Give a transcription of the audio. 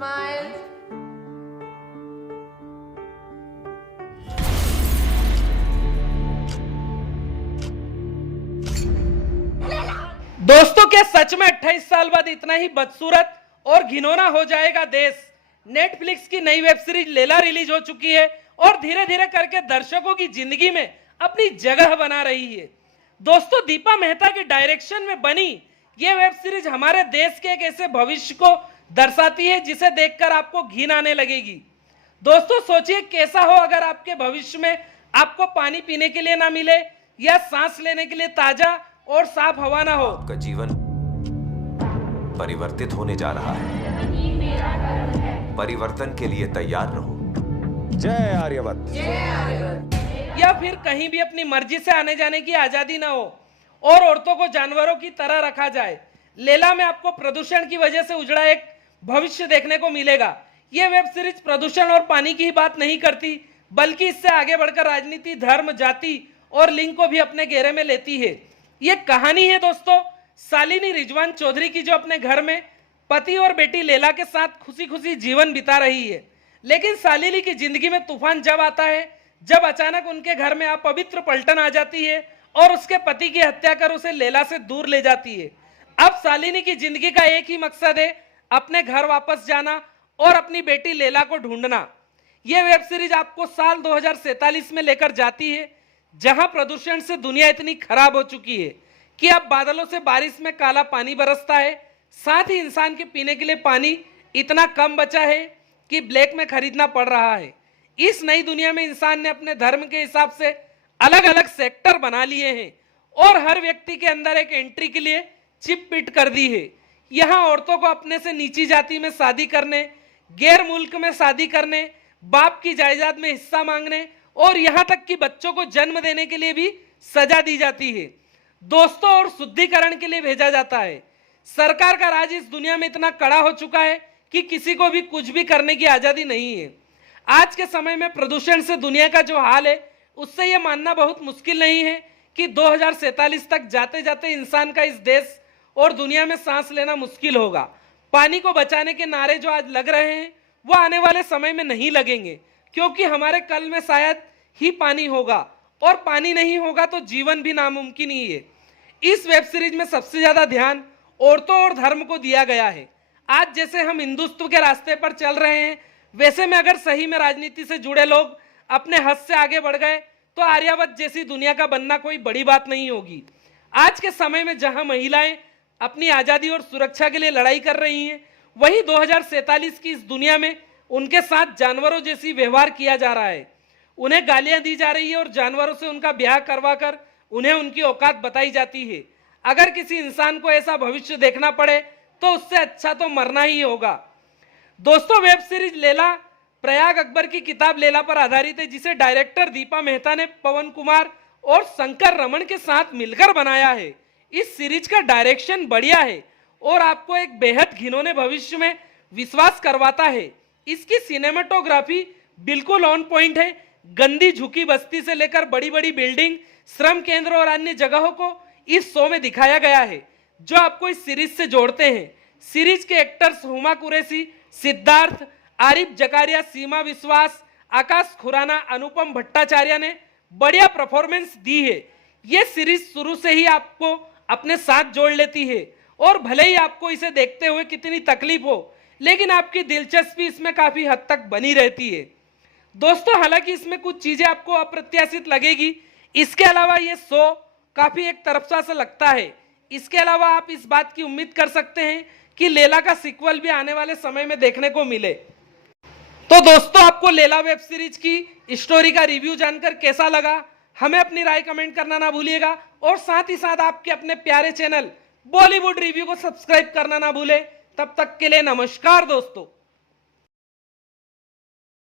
smile. दोस्तों, क्या सच में 28 साल बाद इतना ही बदसूरत और घिनौना हो जाएगा देश? नेटफ्लिक्स की नई वेब सीरीज लैला रिलीज हो चुकी है और धीरे धीरे करके दर्शकों की जिंदगी में अपनी जगह बना रही है। दोस्तों, दीपा मेहता के डायरेक्शन में बनी ये वेब सीरीज हमारे देश के एक ऐसे भविष्य को दर्शाती है जिसे देखकर आपको घिन आने लगेगी। दोस्तों, सोचिए कैसा हो अगर आपके भविष्य में आपको पानी पीने के लिए ना मिले या सांस लेने के लिए ताजा और साफ हवा ना हो। आपका जीवन परिवर्तित होने जा रहा है। परिवर्तन के लिए तैयार रहो। जय आर्यवत। या फिर कहीं भी अपनी मर्जी से आने जाने की आजादी ना हो और औरतों को जानवरों की तरह रखा जाए। लैला में आपको प्रदूषण की वजह से उजड़ा एक भविष्य देखने को मिलेगा। यह वेब सीरीज प्रदूषण और पानी की ही बात नहीं करती, बल्कि इससे आगे बढ़कर राजनीति, धर्म, जाति और लिंग को भी अपने घेरे में लेती है। ये कहानी है दोस्तों शालिनी रिजवान चौधरी की, जो अपने घर में पति और बेटी लैला के साथ खुशी खुशी जीवन बिता रही है। लेकिन शालिनी की जिंदगी में तूफान जब आता है जब अचानक उनके घर में अपवित्र पलटन आ जाती है और उसके पति की हत्या कर उसे लैला से दूर ले जाती है। अब शालिनी की जिंदगी का एक ही मकसद है, अपने घर वापस जाना और अपनी बेटी लैला को ढूंढना। यह वेब सीरीज आपको साल 2047 में लेकर जाती है, जहां प्रदूषण से दुनिया इतनी खराब हो चुकी है कि अब बादलों से बारिश में काला पानी बरसता है। साथ ही इंसान के पीने के लिए पानी इतना कम बचा है कि ब्लैक में खरीदना पड़ रहा है। इस नई दुनिया में इंसान ने अपने धर्म के हिसाब से अलग अलग सेक्टर बना लिए हैं और हर व्यक्ति के अंदर एक एंट्री के लिए चिप फिट कर दी है। यहाँ औरतों को अपने से नीची जाति में शादी करने, गैर मुल्क में शादी करने, बाप की जायदाद में हिस्सा मांगने और यहाँ तक कि बच्चों को जन्म देने के लिए भी सजा दी जाती है दोस्तों, और शुद्धिकरण के लिए भेजा जाता है। सरकार का राज इस दुनिया में इतना कड़ा हो चुका है कि किसी को भी कुछ भी करने की आजादी नहीं है। आज के समय में प्रदूषण से दुनिया का जो हाल है, उससे यह मानना बहुत मुश्किल नहीं है कि 2047 तक जाते जाते इंसान का इस देश और दुनिया में सांस लेना मुश्किल होगा। पानी को बचाने के नारे जो आज लग रहे हैं वो आने वाले समय में नहीं लगेंगे, क्योंकि हमारे कल में शायद ही पानी होगा और पानी नहीं होगा तो जीवन भी नामुमकिन ही है। इस वेब सीरीज में सबसे ज्यादा ध्यान औरतों और धर्म को दिया गया है। आज जैसे हम हिंदुत्व के रास्ते पर चल रहे हैं, वैसे में अगर सही में राजनीति से जुड़े लोग अपने हद से आगे बढ़ गए तो आर्यावत जैसी दुनिया का बनना कोई बड़ी बात नहीं होगी। आज के समय में जहां महिलाएं अपनी आजादी और सुरक्षा के लिए लड़ाई कर रही हैं, वहीं 2047 की इस दुनिया में उनके साथ जानवरों जैसी व्यवहार किया जा रहा है। उन्हें गालियां दी जा रही है और जानवरों से उनका ब्याह करवा कर उन्हें उनकी औकात बताई जाती है। अगर किसी इंसान को ऐसा भविष्य देखना पड़े तो उससे अच्छा तो मरना ही होगा। दोस्तों, वेब सीरीज लैला प्रयाग अकबर की किताब लैला पर आधारित है, जिसे डायरेक्टर दीपा मेहता ने पवन कुमार और शंकर रमन के साथ मिलकर बनाया है। इस सीरीज का डायरेक्शन बढ़िया है और आपको एक बेहद घिनौने भविष्य में विश्वास करवाता है। इसकी सिनेमेटोग्राफी बिल्कुल ऑन पॉइंट है। गंदी झुकी बस्ती से लेकर बड़ी बड़ी बिल्डिंग, श्रम केंद्र और अन्य जगहों को इस शो में दिखाया गया है, जो आपको इस सीरीज से जोड़ते हैं। सीरीज के एक्टर्स हुमा कुरैशी, सिद्धार्थ, आरिफ जकारिया, सीमा विश्वास, आकाश खुराना, अनुपम भट्टाचार्य ने बढ़िया परफॉर्मेंस दी है। यह सीरीज शुरू से ही आपको अपने साथ जोड़ लेती है और भले ही आपको इसे देखते हुए कितनी तकलीफ हो, लेकिन आपकी दिलचस्पी इसमें काफी हद तक बनी रहती है। दोस्तों, हालांकि इसमें कुछ चीजें आपको अप्रत्याशित लगेगी, इसके अलावा ये शो काफी एक तरफा सा लगता है। इसके अलावा आप इस बात की उम्मीद कर सकते हैं कि लैला का सीक्वल भी आने वाले समय में देखने को मिले। तो दोस्तों, आपको लैला वेब सीरीज की स्टोरी का रिव्यू जानकर कैसा लगा, हमें अपनी राय कमेंट करना ना भूलिएगा और साथ ही साथ आपके अपने प्यारे चैनल बॉलीवुड रिव्यू को सब्सक्राइब करना ना भूले। तब तक के लिए नमस्कार दोस्तों।